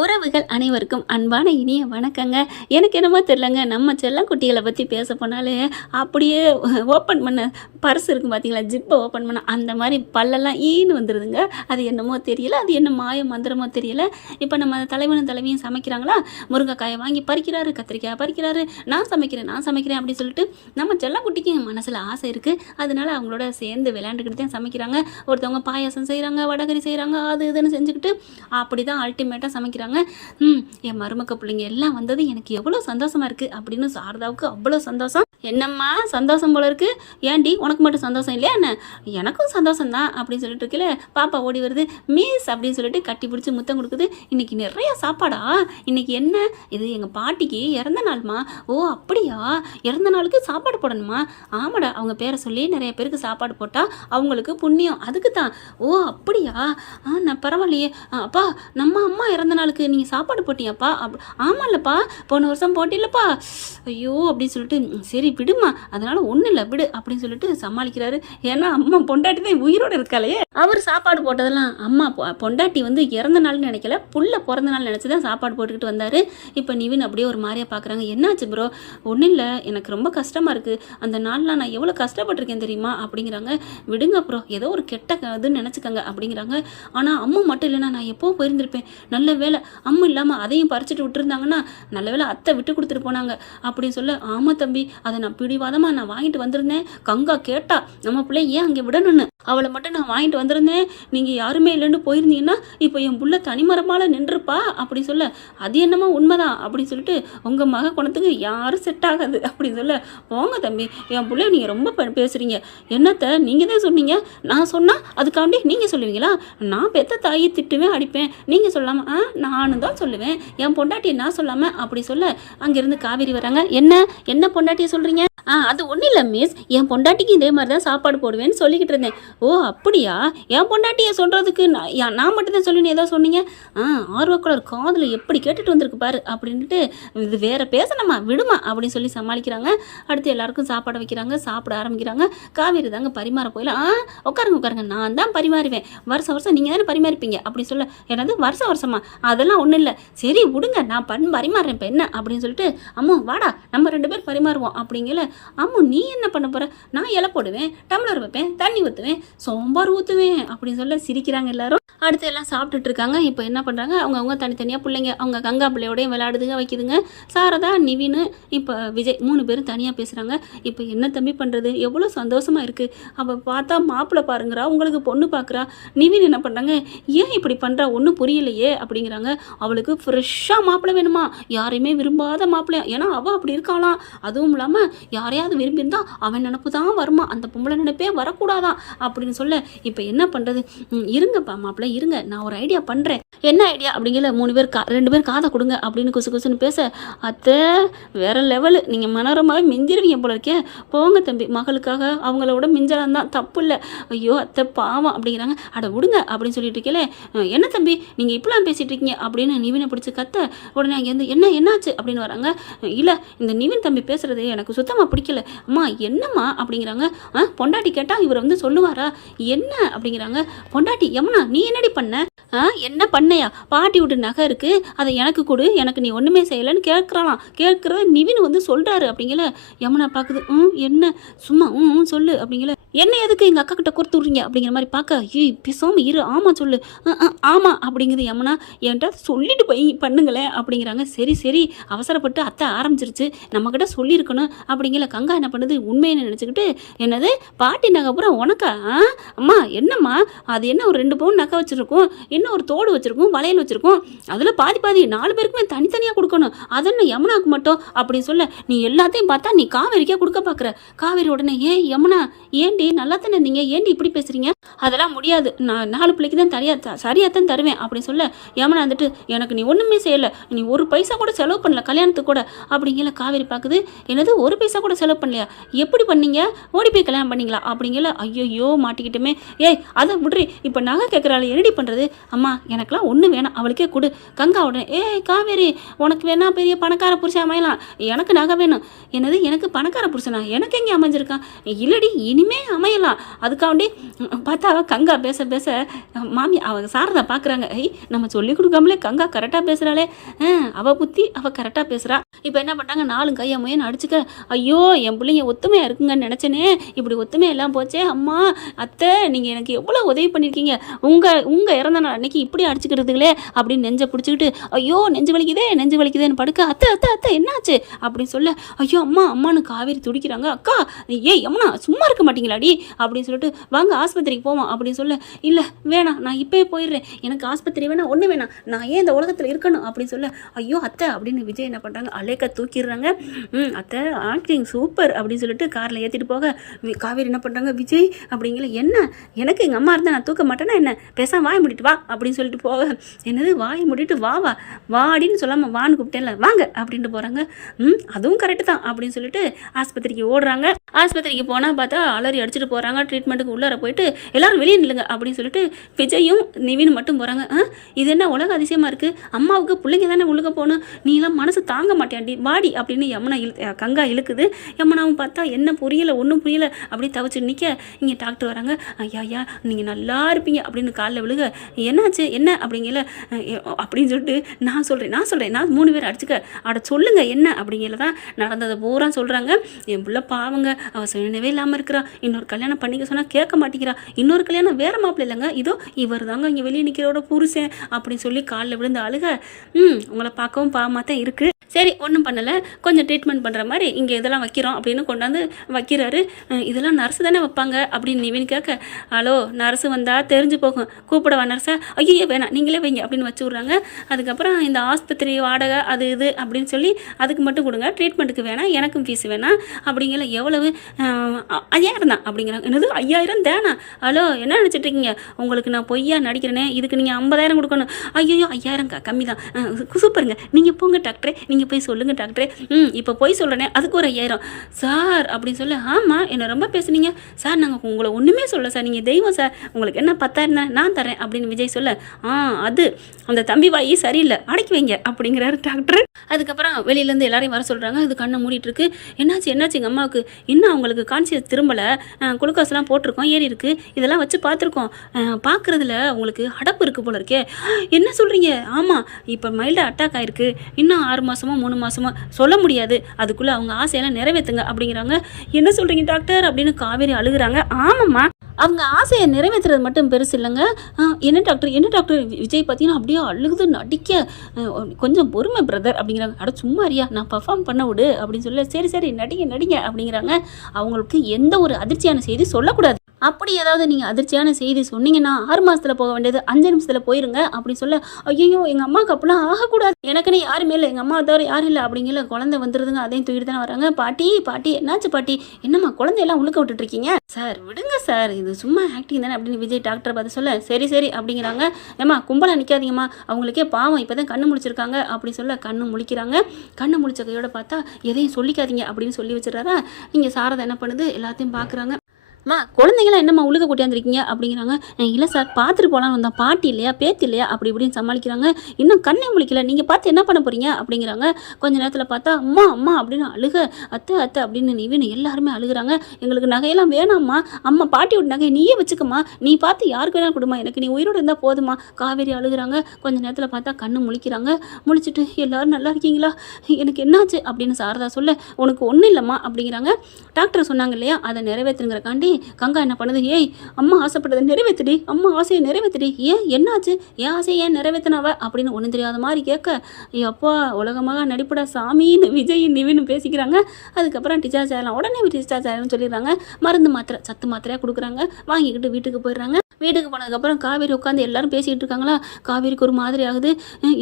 உறவுகள் அனைவருக்கும் அன்பான இனிய வணக்கங்க. எனக்கு என்னமோ தெரிலங்க, நம்ம செல்லக்குட்டிகளை பற்றி பேச போனாலே அப்படியே ஓப்பன் பண்ண பர்ஸ் இருக்கும் பார்த்தீங்களா, ஜிப்பை ஓப்பன் பண்ண அந்த மாதிரி பல்லெல்லாம் ஈன்னு வந்துடுதுங்க. அது என்னமோ தெரியல, அது என்ன மாய மந்திரமோ தெரியல. இப்போ நம்ம தலைவனும் தலைவியும் சமைக்கிறாங்களா, முருங்கைக்காயை வாங்கி பறிக்கிறாரு, கத்திரிக்காய் பறிக்கிறாரு, நான் சமைக்கிறேன் அப்படின்னு சொல்லிட்டு நம்ம செல்லக்குட்டிக்கு மனசில் ஆசை இருக்குது. அதனால அவங்களோட சேர்ந்து விளையாண்டுக்கிட்டு தான் சமைக்கிறாங்க. ஒருத்தவங்க பாயாசம் செய்கிறாங்க, வடகரி செய்கிறாங்க, அது இதுன்னு செஞ்சுக்கிட்டு அப்படி தான் அல்டிமேட்டாக சமைக்கிறாங்க. என் மருமக்க பிள்ளைங்க எல்லாம் வந்தது எனக்கு எவ்வளோ சந்தோஷமா இருக்குது அப்படின்னு சாரதாவுக்கு அவ்வளோ சந்தோஷம். என்னம்மா சந்தோஷம் போல இருக்கு, ஏன்டி உனக்கு மட்டும் சந்தோஷம் இல்லையா என்ன? எனக்கும் சந்தோஷம் தான் அப்படின்னு சொல்லிட்டு இருக்கல. பாப்பா ஓடி வருது, மிஸ் அப்படின்னு சொல்லிட்டு கட்டி பிடிச்சி முத்தம் கொடுக்குது. இன்னைக்கு நிறைய சாப்பாடா, இன்னைக்கு என்ன இது, எங்கள் பாட்டிக்கு இறந்த நாள்மா. ஓ அப்படியா, இறந்த நாளுக்கு சாப்பாடு போடணுமா? ஆமாடா, அவங்க பேரை சொல்லி நிறைய பேருக்கு சாப்பாடு போட்டால் அவங்களுக்கு புண்ணியம், அதுக்கு தான். ஓ அப்படியா, நான் பரவாயில்லையே. அப்பா நம்ம அம்மா இறந்த நாளுக்கு நீங்கள் சாப்பாடு போட்டியாப்பா? ஆமாம்லப்பா, போன வருஷம் போட்டில்லப்பா. ஐயோ அப்படின்னு சொல்லிட்டு சரி விடுமா, அதனால ஒன்றும் இல்லை விடு அப்படின்னு சொல்லிட்டு சமாளிக்கிறாரு. ஏன்னா அம்மா பொண்டாட்டி தான் உயிரோடு இருக்காளே. அவர் சாப்பாடு போட்டதெல்லாம் அம்மா பொண்டாட்டி வந்து இறந்த நாள்னு நினைக்கல, புள்ள பிறந்த நாள் நினச்சி தான் சாப்பாடு போட்டுக்கிட்டு வந்தார். இப்போ நிவின் அப்படியே ஒரு மாதிரியாக பார்க்குறாங்க. என்னாச்சு ப்ரோ? ஒன்றும் இல்லை, எனக்கு ரொம்ப கஷ்டமாக இருக்குது, அந்த நாள்லாம் நான் எவ்வளோ கஷ்டப்பட்டிருக்கேன் தெரியுமா அப்படிங்கிறாங்க. விடுங்க ப்ரோ, ஏதோ ஒரு கெட்ட இதுன்னு நினச்சிக்கங்க அப்படிங்கிறாங்க. ஆனால் அம்மா மட்டும் இல்லைன்னா நான் எப்போ போயிருந்திருப்பேன். நல்ல வேலை அம்மா இல்லாமல் அதையும் பறிச்சுட்டு விட்டுருந்தாங்கன்னா நல்ல வேலை அத்தை விட்டு கொடுத்துட்டு போனாங்க அப்படின்னு சொல்ல. ஆமாம் தம்பி, அதை நான் பிடிவாதமாக நான் வாங்கிட்டு வந்திருந்தேன். கங்கா கேட்டா நம்ம பிள்ளை ஏன் அங்கே விடணும்னு, அவளை மட்டும் நான் வாங்கிட்டு வந்திருந்தேன். நீங்கள் யாருமே இல்லைன்னு போயிருந்தீங்கன்னா இப்போ என் புள்ள தனிமரமால நின்றுப்பா அப்படி சொல்ல. அது என்னமோ உண்மைதான் அப்படின்னு சொல்லிட்டு உங்கள் மக குணத்துக்கு யாரும் செட் ஆகாது அப்படின்னு சொல்ல. போங்க தம்பி, என் பிள்ளைய நீங்கள் ரொம்ப பேசுகிறீங்க. என்னத்தை நீங்கள் தான் சொன்னீங்க, நான் சொன்னால் அதுக்காண்டி நீங்கள் சொல்லுவீங்களா? நான் பெத்த தாயை திட்டுவேன் அடிப்பேன், நீங்கள் சொல்லாமல் நானும் தான் சொல்லுவேன், என் பொண்டாட்டியை நான் சொல்லாமல் அப்படி சொல்ல. அங்கேருந்து காவேரி வராங்க. என்ன பொண்டாட்டியை சொல்கிறீங்க? அது ஒன்றும் இல்லை மிஸ், என் பொண்டாட்டிக்கு இதே மாதிரி தான் சாப்பாடு போடுவேன்னு சொல்லிக்கிட்டு இருந்தேன். ஓ அப்படியா, என் பொண்டாட்டியை சொல்கிறதுக்கு நான் மட்டும்தான் சொல்லுன்னு ஏதோ சொன்னீங்க. ஆர்வக்குளர் காதில் எப்படி கேட்டுட்டு வந்திருக்கு பாரு அப்படின்ட்டு, இது வேற பேசணுமா விடுமா அப்படின்னு சொல்லி சமாளிக்கிறாங்க. அடுத்து எல்லாருக்கும் சாப்பாடு வைக்கிறாங்க, சாப்பிட ஆரம்பிக்கிறாங்க. காவேரி தாங்க பரிமாற போயில. உட்காருங்க, நான் தான் பரிமாறுவேன், வருஷம் நீங்கள் தானே பரிமாறிப்பீங்க அப்படி சொல்ல. என்னது வருஷமா? அதெல்லாம் ஒன்றும் இல்லை, சரி விடுங்க, நான் பரிமாறுறேன் இப்போ என்ன அப்படின்னு சொல்லிட்டு. அம்மா வாடா நம்ம 2 பேர் பரிமாறுவோம் அப்படிங்கல. அம்மா நீ என்ன பண்ண போற? நான் இலை போடுவேன், டம்ளர் வைப்பேன், தண்ணி ஊற்றுவேன், சாம்பார் ஊற்றுவேன் அப்படின்னு சொல்ல சிரிக்கிறாங்க எல்லாரும். அடுத்து எல்லாம் சாப்பிட்டுட்டு இருக்காங்க. இப்போ என்ன பண்ணுறாங்க, அவங்க தனித்தனியாக பிள்ளைங்க அவங்க கங்கா பிள்ளையோடையும் விளையாடுதுங்க வைக்குதுங்க. சாரதா, நிவின், இப்போ விஜய் 3 பேரும் தனியாக பேசுகிறாங்க. இப்போ என்ன தம்பி பண்ணுறது, எவ்வளோ சந்தோஷமாக இருக்குது. அவள் பார்த்தா மாப்பிள்ளை பாருங்கிறா, உங்களுக்கு பொண்ணு பார்க்குறா. நிவின் என்ன பண்ணுறாங்க, ஏன் இப்படி பண்ணுறா ஒன்றும் புரியலையே அப்படிங்கிறாங்க. அவளுக்கு ஃப்ரெஷ்ஷாக மாப்பிள்ளை வேணுமா, யாரையுமே விரும்பாத மாப்பிள்ளையா, ஏன்னா அவள் அப்படி இருக்காளாம். அதுவும் இல்லாமல் யாரையாவது விரும்பியிருந்தா அவன் நினப்பு தான் வருமா, அந்த பொம்பளை நினைப்பே வரக்கூடாதான் அப்படின்னு சொல்ல. இப்போ என்ன பண்ணுறது, இருங்கப்பா மாப்பிள்ளை இருங்க, நான் ஒரு ஐடியா பண்ணுறேன். என்ன ஐடியா அப்படிங்கிற 3 பேர் 2 பேர் காதை கொடுங்க அப்படின்னு குசுன்னு பேச. அத்தை வேற லெவலு, நீங்கள் மனோரமாவே மிஞ்சிருவீங்க போல இருக்கே. போங்க தம்பி, மகளுக்காக அவங்களோட மிஞ்சலாம் தான், தப்பு இல்லை. ஐயோ அத்தை பாவம் அப்படிங்கிறாங்க. அட விடுங்க அப்படின்னு சொல்லிட்டு இருக்கே. என்ன தம்பி நீங்கள் இப்படிலாம் பேசிகிட்டு இருக்கீங்க அப்படின்னு நிவினை பிடிச்சி கத்த. உடனே அங்கேருந்து என்னாச்சு அப்படின்னு வராங்க. இல்லை இந்த நிவின் தம்பி பேசுறது எனக்கு சுத்தமாக பிடிக்கல. அம்மா என்னம்மா அப்படிங்கிறாங்க. பொண்டாட்டி கேட்டால் இவர் வந்து சொல்லுவாரா என்ன அப்படிங்கிறாங்க. பொண்டாட்டி யமுனா நீ என்னடி பண்ண? என்ன பண்ணையா, பாட்டி விட்டு நகை இருக்குது அதை எனக்கு கொடு, எனக்கு நீ ஒன்றுமே செய்யலைன்னு கேட்குறாளாம். கேட்குறத நிவின் வந்து சொல்கிறாரு அப்படிங்கல. யமுனா பார்க்குது. என்ன சும்மா சொல்லு அப்படிங்கல. என்ன எதுக்கு எங்கள் அக்கா கிட்ட கொடுத்து விட்றீங்க அப்படிங்கிற மாதிரி பார்க்க. பேசாமல் இரு, ஆமாம் சொல்லு. ஆமாம் அப்படிங்குது யமுனா. என்கிட்ட சொல்லிட்டு போய் பண்ணுங்களேன் அப்படிங்கிறாங்க. சரி அவசரப்பட்டு அத்தை ஆரம்பிச்சிருச்சு, நம்மக்கிட்ட சொல்லியிருக்கணும் அப்படிங்கிற. கங்கா என்ன பண்ணுது, உண்மையை நினச்சிக்கிட்டு என்னது பாட்டி நகை பூரா உனக்கா? அம்மா என்னம்மா அது என்ன, ஒரு 2 பவுன் நகை வச்சுருக்கோம், இன்னும் ஒரு தோடு வச்சுருக்கோம், வளையல் வச்சுருக்கோம், அதில் பாதி 4 பேருக்குமே தனித்தனியாக கொடுக்கணும், அதென்ன யமுனாவுக்கு மட்டும் அப்படின்னு சொல்ல. நீ எல்லாத்தையும் பார்த்தா நீ காவேரிக்கே கொடுக்க பார்க்குற. காவேரி உடனே யமுனா ஏண்டி நல்லா தானே இருந்தீங்க, ஏண்டி இப்படி பேசுகிறீங்க? அதெல்லாம் முடியாது, நான் 4 பிள்ளைக்கு தான் சரியாகத்தான் தருவேன் அப்படின்னு சொல்ல. யமுனா வந்துட்டு எனக்கு நீ ஒன்றுமே செய்யலை, நீ ஒரு பைசா கூட செலவு பண்ணல கல்யாணத்துக்கு கூட அப்படிங்கிற. காவேரி பார்க்குது. என்னது ஒரு பைசா கூட செலவு பண்ணலையா, எப்படி பண்ணீங்க, ஓடி போய் கல்யாணம் பண்ணீங்களா அப்படிங்கிற. ஐயோ மாட்டிக்கிட்டுமே. அதை விட்றி, இப்போ நகை கேட்குறாள் என்னடி பண்ணுறது? அம்மா எனக்கெல்லாம் ஒன்று வேணாம், அவளுக்கே கொடு. கங்கா உடனே காவேரி உனக்கு வேணா பெரிய பணக்கார புருஷன் அமையலாம், எனக்கு நகை வேணும். என்னது எனக்கு பணக்கார புருஷனா, எனக்கு எங்கே அமைஞ்சிருக்கான்? இல்லடி இனிமே அமையலாம். அதுக்காண்டி பார்த்தா கங்கா பேச பேச மாமி அவங்க சாரதா பார்க்குறாங்க. நம்ம சொல்லி கொடுக்காமலே கங்கா கரெக்டாக பேசுகிறாளே, அவள் புத்தி அவள் கரெக்டாக பேசுகிறா. இப்போ என்ன பண்ணாங்க, 4 கையை முயன்னு அடிச்சுக்க. ஐயோ என் பிள்ளைங்க ஒத்துமையாக இருக்குங்கன்னு நினச்சேனே, இப்படி ஒத்துமையெல்லாம் போச்சே. அம்மா அத்தை நீங்கள் எனக்கு எவ்வளோ உதவி பண்ணியிருக்கீங்க, உங்கள் இறந்த நாள் அன்னைக்கு இப்படி அடிச்சுக்கிறதுங்களே அப்படின்னு நெஞ்சை பிடிச்சிக்கிட்டு ஐயோ நெஞ்சு வலிக்குதேன்னு படுக்க. அத்தை அத்தை அத்தை என்னாச்சு அப்படின்னு சொல்ல, ஐயோ அம்மா அம்மானு காவேரி துடிக்கிறாங்க. அக்கா ஏய் யமுனா சும்மா இருக்க மாட்டீங்களாடி அப்படின்னு சொல்லிட்டு வாங்க ஆஸ்பத்திரிக்கு போவோம் அப்படின்னு சொல்ல, இல்லை வேணாம் நான் இப்போயே போயிடுறேன், எனக்கு ஆஸ்பத்திரி வேணாம் ஒன்று வேணாம், நான் ஏன் இந்த உலகத்தில் இருக்கணும் அப்படின்னு சொல்ல, ஐயோ அத்தை அப்படின்னு விஜய் என்ன பண்ணுறாங்க, அலேக்க தூக்கிடுறாங்க. அத்தை ஆக்டிங் சூப்பர் அப்படின்னு சொல்லிட்டு காரில் ஏற்றிட்டு போக காவேரி என்ன பண்ணுறாங்க, விஜய் அப்படிங்கிற என்ன எனக்கு எங்கள் அம்மா இருந்தால் நான் தூக்க மாட்டேன்னா என்ன, பேசாம வாய் மூடிட்டு வா அப்படின்னு சொல்லிட்டு போக, என்னது வாய் மூடிட்டு வாடின்னு சொல்லாமல் வான்னு கூப்பிட்டேன்ல வாங்க அப்படின்ட்டு போகிறாங்க. அதுவும் கரெக்டு தான் அப்படின்னு சொல்லிட்டு ஆஸ்பத்திரிக்கு ஓடுறாங்க. ஆஸ்பத்திரிக்கு போனால் பார்த்தா அலறி அடிச்சுட்டு போகிறாங்க. ட்ரீட்மெண்ட்டுக்கு உள்ளார போயிட்டு எல்லாரும் வெளியே நில்லுங்க அப்படின்னு சொல்லிட்டு விஜயும் நிவின் மட்டும் போகிறாங்க. இது என்ன உலக அதிசயமாக இருக்குது, அம்மாவுக்கு பிள்ளைங்க தானே உள்ளுக்க போகணும், நீலாம் மனசு தாங்க மாட்டேன்டி வாடி அப்படின்னு யமுனா கங்கா இழுக்குது. யமுனாவும் பார்த்தா என்ன புரியலை ஒன்றும் புரியலை அப்படி தவிச்சு நிற்க, இங்கே டாக்டர் வராங்க. ஐயா நீங்கள் நல்லா இருப்பீங்க அப்படின்னு காலில் விழுக, என்னாச்சு என்ன அப்படிங்கல அப்படின்னு சொல்லிட்டு நான் சொல்கிறேன் நான் 3 பேர் அடிச்சுக்க அட சொல்லுங்க என்ன அப்படிங்கல தான் நடந்ததை பூரா சொல்கிறாங்க. என் பிள்ளை பாவங்க, அவள் சுயநினைவே இல்லாமல் இருக்கிறா, இன்னொரு கல்யாணம் பண்ணிக்க சொன்னால் கேட்க மாட்டேங்கிறா, இன்னொரு கல்யாணம் வேற மாப்பிள்ளை இல்லைங்க, இதோ இவர் தாங்க இங்கே வெளியே நிற்கிறோட புருஷன் அப்படின்னு சொல்லி காலில் விழுந்து அழுக. உங்களை பார்க்கவும் பாவமாக தான் இருக்குது, சரி ஒன்றும் பண்ணலை, கொஞ்சம் ட்ரீட்மெண்ட் பண்ணுற மாதிரி இங்கே இதெல்லாம் வைக்கிறோம் அப்படின்னு கொண்டாந்து வைக்கிறாரு. இதெல்லாம் நர்ஸு தானே வைப்பாங்க அப்படின்னு நிவின் கேட்க, ஹலோ நர்ஸு வந்தால் தெரிஞ்சு போகும், கூப்பிடவா நர்ஸை, ஐயோ வேணாம் நீங்களே வைங்க அப்படின்னு வச்சு விட்றாங்க. அதுக்கப்புறம் இந்த ஆஸ்பத்திரி வாடகை அது இது அப்படின்னு சொல்லி அதுக்கு மட்டும் கொடுங்க, ட்ரீட்மெண்ட்டுக்கு வேணாம், எனக்கும் ஃபீஸ் வேணாம் அப்படிங்கிற. எவ்வளவு 5000 தான் அப்படிங்கிறாங்க. என்னது 5000 தானா, ஹலோ என்ன நினச்சிட்டு இருக்கீங்க, உங்களுக்கு நான் பொய்யா நடிக்கிறேனே, இதுக்கு நீங்கள் 50,000 கொடுக்கணும். ஐயோ 5000 கம்மி தான், சூப்பருங்க நீங்கள் போங்க டாக்டரே, நீங்கள் போய் சொல்லுங்கள் டாக்டரே, இப்போ போய் சொல்கிறேனே அதுக்கு ஒரு 5000 சார் அப்படின்னு சொல்ல. ஆமாம் என்ன ரொம்ப பேசுனீங்க சார், நாங்கள் உங்களை ஒன்றுமே சொல்ல சார், நீங்கள் தெய்வம் சார், உங்களுக்கு என்ன 10,000 தான் நான் தரேன் அப்படின்னு விஜய் சொல்ல, அது அந்த தம்பி வாயி சரியில்லை அடக்கி வைங்க அப்படிங்கிறாரு டாக்டர். அதுக்கப்புறம் வெளியிலேருந்து எல்லாரையும் வர சொல்கிறாங்க. இது கண்ணை மூடிட்டு இருக்கு. என்னாச்சு எங்கள் அம்மாவுக்கு, இன்னும் அவங்களுக்கு கான்சியஸ் திரும்பலை, குளுக்கோஸ்லாம் போட்டிருக்கோம் ஏறி இருக்குது, இதெல்லாம் வச்சு பார்த்துருக்கோம், பார்க்குறதுல உங்களுக்கு அடப்பு இருக்குது போல இருக்கே. என்ன சொல்கிறீங்க, ஆமாம் இப்போ மைல்டாக அட்டாக் ஆகிருக்கு, இன்னும் 6 மாதமோ 3 மாதமோ சொல்ல முடியாது, அதுக்குள்ளே அவங்க ஆசையெல்லாம் நிறைவேற்றுங்க அப்படிங்கிறாங்க. என்ன சொல்கிறீங்க டாக்டர் அப்படின்னு காவேரி அழுகுறாங்க. ஆமாம்மா அவங்க ஆசையை நிறைவேற்றுறது மட்டும் பெருசு இல்லைங்க. என்ன டாக்டர் விஜய் பார்த்தீங்கன்னா அப்படியே அழுகுது நடிக்க, கொஞ்சம் பொறுமை பிரதர் அப்படிங்கிறாங்க. அட சும்மா அறியா நான் பர்ஃபார்ம் பண்ண விடு அப்படின்னு சொல்ல, சரி நடிங்க அப்படிங்கிறாங்க. அவங்களுக்கு எந்த ஒரு அதிர்ச்சியான செய்தி சொல்லக்கூடாது, அப்படி ஏதாவது நீங்கள் அதிர்ச்சியான செய்தி சொன்னீங்கன்னா 6 மாதத்தில் போக வேண்டியது 5 நிமிஷத்தில் போயிருங்க அப்படின்னு சொல்ல, ஐயோ எங்கள் அம்மாவுக்கு அப்படிலாம் ஆகக்கூடாது, எனக்குன்னு யாருமே இல்லை, எங்கள் அம்மா தவிர யாரும் இல்லை அப்படிங்கிற. குழந்தை வந்துடுதுங்க, அதையும் தூக்கிட்டு தானே வராங்க. பாட்டி என்னாச்சு பாட்டி, என்னம்மா குழந்தையெல்லாம் உழுக்க விட்டுட்ருக்கீங்க சார், விடுங்க சார் இது சும்மா ஆக்டிங் தானே அப்படின்னு விஜய் டாக்டரை பார்த்து சொல்ல, சரி அப்படிங்கிறாங்க. ஏம்மா கும்பலாக நிற்காதீங்கம்மா, அவங்களுக்கே பாவம் இப்போ தான் கண்ணு முழிச்சிருக்காங்க அப்படி சொல்ல கண்ணு முழிக்கிறாங்க. கண்ணு முழிச்ச கையோட பார்த்தா எதையும் சொல்லிக்காதீங்க அப்படின்னு சொல்லி வச்சிடறாரா. இங்கே சாரதா என்ன பண்ணுது, எல்லாத்தையும் பார்க்குறாங்க. குழந்தைங்களாம் என்னம்மா உழுக கூட்டியாந்துருக்கீங்க அப்படிங்கிறாங்க. இல்லை சார் பார்த்துட்டு போகலான்னு வந்தா, பாட்டி இல்லையா பேத்தி இல்லையா அப்படி இப்படின்னு சமாளிக்கிறாங்க. இன்னும் கண்ணே முழிக்கல, நீங்கள் பார்த்து என்ன பண்ண போகிறீங்க அப்படிங்கிறாங்க. கொஞ்ச நேரத்தில் பார்த்தா அம்மா அப்படின்னு அழுக, அத்தை அப்படின்னு நிவின் எல்லாருமே அழுகுறாங்க. எங்களுக்கு நகையெல்லாம் வேணாம்மா, அம்மா பாட்டியோட நகை நீயே வச்சுக்கம்மா, நீ பார்த்து யாருக்கு வேணாலும் கொடுமா, எனக்கு நீ உயிரோடு இருந்தால் போதுமா, காவேரி அழுகுறாங்க. கொஞ்ச நேரத்தில் பார்த்தா கண்ணு முழிக்கிறாங்க. முழிச்சிட்டு எல்லாரும் நல்லா இருக்கீங்களா, எனக்கு என்னாச்சு அப்படின்னு சாரதா சொல்ல, உனக்கு ஒன்றும் இல்லைம்மா அப்படிங்கிறாங்க. டாக்டர் சொன்னாங்க இல்லையா அதை நிறைவேற்றுங்கிறக்காண்டி கங்கா என்ன பண்ணுது, ஏய் அம்மா ஆசைப்பட்டதை நிறைவேற்றுடி, அம்மா ஆசையை நிறைவேற்றுடி, ஏன் என்னாச்சு, என் ஆசையை ஏன் நிறைவேற்றினவ அப்படின்னு ஒன்றும் தெரியாத மாதிரி கேட்க, அப்பா உலகமாக நடிப்படா சாமின்னு விஜய் நிவின்னு பேசிக்கிறாங்க. அதுக்கப்புறம் டிஸ்சார்ஜ் ஆகலாம், உடனே டிஸ்சார்ஜ் ஆகலாம்னு சொல்லிடுறாங்க. மருந்து மாத்திரை சத்து மாத்திரையாக கொடுக்குறாங்க. வாங்கிக்கிட்டு வீட்டுக்கு போயிடுறாங்க. வீட்டுக்கு போனதுக்கப்புறம் காவேரி உட்காந்து எல்லாரும் பேசிக்கிட்டு இருக்காங்களா. காவேரிக்கு ஒரு மாதிரி ஆகுது.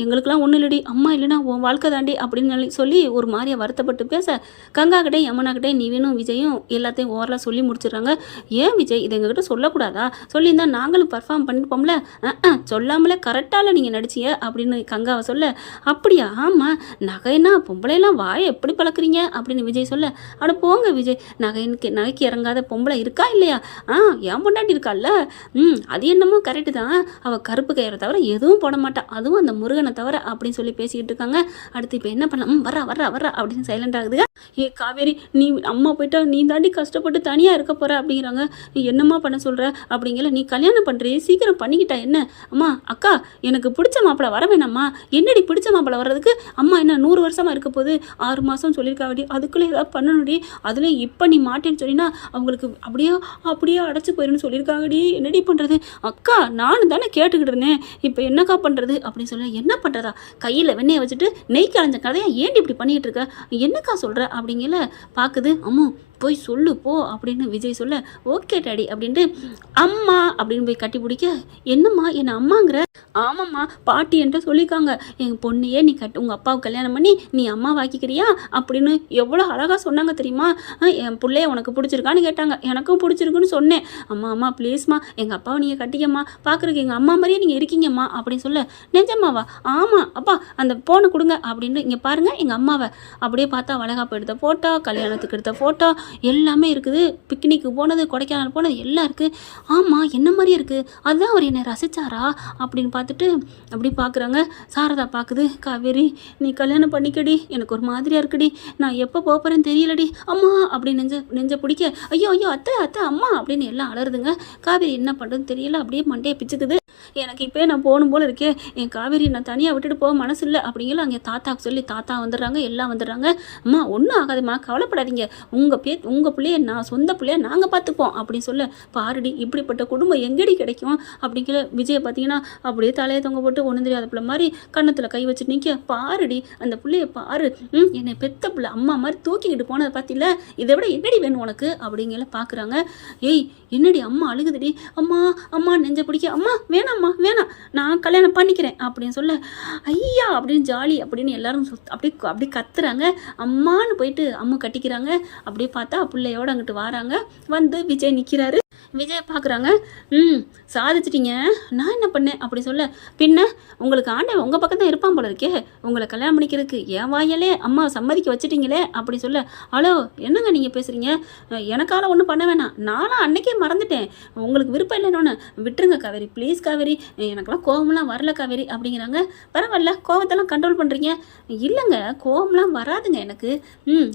எங்களுக்கெல்லாம் ஒன்றும் இல்லடி, அம்மா இல்லைனா உன் வாழ்க்கை தாண்டி அப்படின்னு சொல்லி ஒரு மாதிரியாக வருத்தப்பட்டு பேச, கங்காக்கிட்டே யமுனாக்கிட்டே நிவினும் விஜயும் எல்லாத்தையும் ஓரலாக சொல்லி முடிச்சிடுறாங்க. ஏன் விஜய் இதை எங்ககிட்ட சொல்லக்கூடாதா, சொல்லியிருந்தா நாங்களும் பர்ஃபார்ம் பண்ணிருப்போம்ல, சொல்லாமலே கரெக்டால நீங்கள் நடிச்சிய அப்படின்னு கங்காவை சொல்ல, அப்படியா ஆமாம் நகைன்னா பொம்பளையெல்லாம் வாயை எப்படி பழக்கிறீங்க அப்படின்னு விஜய் சொல்ல, அட போங்க விஜய், நகைக்கு இறங்காத பொம்பளை இருக்கா இல்லையா, என் பொண்டாட்டி இருக்கால்ல, அது என்னமோ கரெக்டு தான். அவள் கருப்பு கயிறை தவிர எதுவும் போட மாட்டா, அதுவும் அந்த முருகனை தவிர அப்படின்னு சொல்லி பேசிக்கிட்டு இருக்காங்க. அடுத்து இப்போ என்ன பண்ணலாம், வர்றா வர்றா வர்றா அப்படின்னு சைலண்ட் ஆகுதுங்க. ஏ காவேரி, நீ அம்மா போயிட்டா நீ தாண்டி கஷ்டப்பட்டு தனியாக இருக்க போகிற அப்படிங்கிறாங்க. நீ என்னம்மா பண்ண சொல்கிற அப்படிங்கல. நீ கல்யாணம் பண்ணுறே சீக்கிரம் பண்ணிக்கிட்டா என்ன? அம்மா அக்கா, எனக்கு பிடிச்ச மாப்பிள்ளை வர வேணாம்மா. என்னடி பிடிச்ச மாப்பிள்ளை வர்றதுக்கு அம்மா என்ன 100 வருஷமாக இருக்க போகுது, 6 மாதம் சொல்லியிருக்காடி, அதுக்குள்ளே ஏதாவது பண்ணணுடி. அதுலேயும் இப்போ நீ மாட்டேன்னு சொன்னா அவங்களுக்கு அப்படியே அப்படியே அடைச்சி போயிருன்னு சொல்லியிருக்காங்கடி, என்னடி பண்ணுறது? அக்கா நானும் தானே கேட்டுக்கிட்டு இருந்தேன், இப்போ என்னக்கா பண்ணுறது அப்படின்னு சொல்ல. என்ன பண்ணுறதா, கையில் வெண்ணெயை வச்சுட்டு நெய் கலைஞ்ச கதையா ஏன்டி இப்படி பண்ணிகிட்டு இருக்க, என்னக்கா சொல்கிற அப்படிங்கல. பார்க்குது. அம்மு போய் சொல்லு போ அப்படின்னு விஜய் சொல்ல, ஓகே டாடி அப்படின்ட்டு அம்மா அப்படின்னு போய் கட்டி பிடிக்க. என்னம்மா என்ன அம்மாங்கிற? ஆமாம்மா, பாட்டி என்கிட்ட சொல்லியிருக்காங்க, எங்கள் பொண்ணையே நீ உங்கள் அப்பாவுக்கு கல்யாணம் பண்ணி நீ அம்மா வாக்கிக்கிறியா அப்படின்னு எவ்வளோ அழகாக சொன்னாங்க தெரியுமா. என் பிள்ளைய உனக்கு பிடிச்சிருக்கான்னு கேட்டாங்க, எனக்கும் பிடிச்சிருக்குன்னு சொன்னேன். அம்மா அம்மா ப்ளீஸ்மா எங்கள் அப்பாவை நீங்கள் கட்டிக்கம்மா, பார்க்குறக்கு எங்கள் அம்மா மாதிரியே நீங்கள் இருக்கீங்கம்மா அப்படின்னு சொல்ல. நிஜம்மாவா? ஆமாம் அப்பா, அந்த ஃபோனை கொடுங்க அப்படின்னு. இங்கே பாருங்கள் எங்கள் அம்மாவை. அப்படியே பார்த்தா வளகாப்பு எடுத்த ஃபோட்டோ, கல்யாணத்துக்கு எடுத்த ஃபோட்டோ எல்லாமே இருக்குது. பிக்னிக்கு போனது, கொடைக்கானல் போனது எல்லாம் இருக்குது. ஆமாம் என்ன மாதிரியே இருக்குது, அதுதான் அவர் என்னை ரசித்தாரா அப்படின்னு பார்த்துட்டு அப்படி பார்க்குறாங்க. சாரதா பார்க்குது. காவேரி நீ கல்யாணம் பண்ணிக்கடி, எனக்கு ஒரு மாதிரியாக இருக்குடி, நான் எப்போ போகிறேன்னு தெரியலடி அம்மா அப்படின்னு நெஞ்ச பிடிக்க. ஐயோ ஐயோ அத்தை அத்தை அம்மா அப்படின்னு எல்லாம் அலறுதுங்க. காவேரி என்ன பண்ணுறதுன்னு தெரியல, அப்படியே மண்டையை பிச்சுக்குது. எனக்கு இப்போ நான் போகணும் போல் இருக்கே, என் காவேரி நான் தனியாக விட்டுட்டு போக மனசு இல்லை அப்படிங்கல. அங்கே தாத்தாவுக்கு சொல்லி தாத்தா வந்துடுறாங்க, எல்லாம் வந்துடுறாங்க. அம்மா ஒன்றும் ஆகாதும்மா, கவலைப்படாதீங்க, உங்கள் பிள்ளைய நான் சொந்த பிள்ளைய நாங்கள் பார்த்துப்போம் அப்படின்னு சொல்ல. பாருடி இப்படிப்பட்ட குடும்பம் எங்கடி கிடைக்கும் அப்படிங்கிற. விஜயை பார்த்தீங்கன்னா அப்படியே தலையை தொங்க போட்டு ஒன்றும் தெரியாத பிள்ளை மாதிரி கன்னத்தில் கை வச்சுட்டு நிற்க. பாருடி அந்த பிள்ளைய பாரு, என்னை பெத்த பிள்ளை அம்மா மாதிரி தூக்கிக்கிட்டு போனதை பார்த்தில, இதை விட என்னடி வேணும் உனக்கு அப்படிங்கல. பார்க்குறாங்க. ஏய் என்னடி அம்மா அழுகுதுடி, அம்மா அம்மா நெஞ்ச பிடிக்க. அம்மா வேணாம்மா வேணாம், நான் கல்யாணம் பண்ணிக்கிறேன் அப்படின்னு சொல்ல. ஐயா அப்படின்னு ஜாலி அப்படின்னு எல்லாரும் அப்படி கத்துறாங்க. அம்மானு போயிட்டு அம்மா கட்டிக்கிறாங்க. அப்படியே பார்த்தா பிள்ளையோடு அங்கிட்டு வராங்க. வந்து விஜய் நிற்கிறாரு. விஜய் பார்க்குறாங்க. சாதிச்சிட்டிங்க, நான் என்ன பண்ணேன் அப்படி சொல்ல. பின்ன உங்களுக்கு ஆண்டவன் உங்கள் பக்கம் தான் இருப்பான் போல இருக்கே, உங்களை கல்யாணம் பண்ணிக்கிறதுக்கு என் வாயாலே அம்மா சம்மதிக்க வச்சுட்டிங்களே அப்படி சொல்ல. ஹலோ என்னங்க நீங்கள் பேசுகிறீங்க, எனக்கால ஒன்றும் பண்ண வேணாம், நானும் அன்னைக்கே மறந்துட்டேன், உங்களுக்கு விருப்பம் இல்லைன்னு விட்டுருங்க காவேரி ப்ளீஸ் காவேரி, எனக்கெல்லாம் கோவம்லாம் வரல காவேரி அப்படிங்கிறாங்க. பரவாயில்ல, கோவத்தெல்லாம் கண்ட்ரோல் பண்ணுறீங்க. இல்லைங்க கோவம்லாம் வராதுங்க எனக்கு,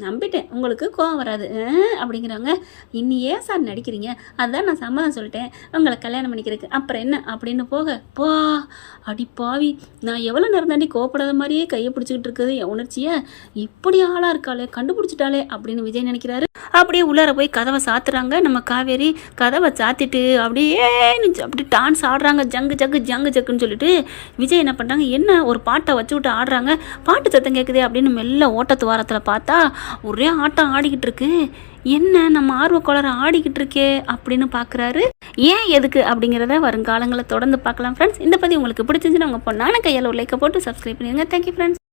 நம்பிட்டேன் உங்களுக்கு கோவம் வராது அப்படிங்கிறாங்க. இன்னி ஏன் சார் நடிக்கிறீங்க, அதுதான் நான் சம்மதம் சொல்லிட்டேன் உங்களை கல்யாணம் பண்ணிக்கிறதுக்கு, அப்புறம் என்ன அப்படின்னு போக. பா அடி பாவி, நான் எவ்வளோ நேரம் தாண்டி கோவப்படாத மாதிரியே கையை பிடிச்சிக்கிட்டு இருக்குது என் உணர்ச்சியை, இப்படி ஆளாக இருக்காளே கண்டுபிடிச்சிட்டாளே அப்படின்னு விஜய் நினைக்கிறாரு. அப்படியே உள்ளார போய் கதவை சாத்துறாங்க. நம்ம காவேரி கதவை சாத்திட்டு அப்படியே அப்படி டான்ஸ் ஆடுறாங்க. ஜங்கு ஜங்கு ஜங்கு ஜக்குன்னு சொல்லிட்டு. விஜய் என்ன பண்ணுறாங்க, என்ன ஒரு பாட்டை வச்சு விட்டு ஆடுறாங்க. பாட்டு சத்தம் கேட்குதே அப்படின்னு மெல்ல ஓட்டத்து வாரத்தில் பார்த்தா ஒரே ஆட்டம் ஆடிக்கிட்டு இருக்கு. என்ன நம்ம ஆர்வக்கோளரை ஆடிக்கிட்டு இருக்கே அப்படின்னு பார்க்குறாரு. ஏன் எதுக்கு அப்படிங்கிறத வருங்காலங்களில் தொடர்ந்து பார்க்கலாம் ஃப்ரெண்ட்ஸ். இந்த பதிவு உங்களுக்கு பிடிச்சிருந்துச்சுன்னா உங்கள் பொண்ணான கையால் ஒரு லைக்கை போட்டு சப்ஸ்கிரைப் பண்ணிடுங்க. Thank you friends.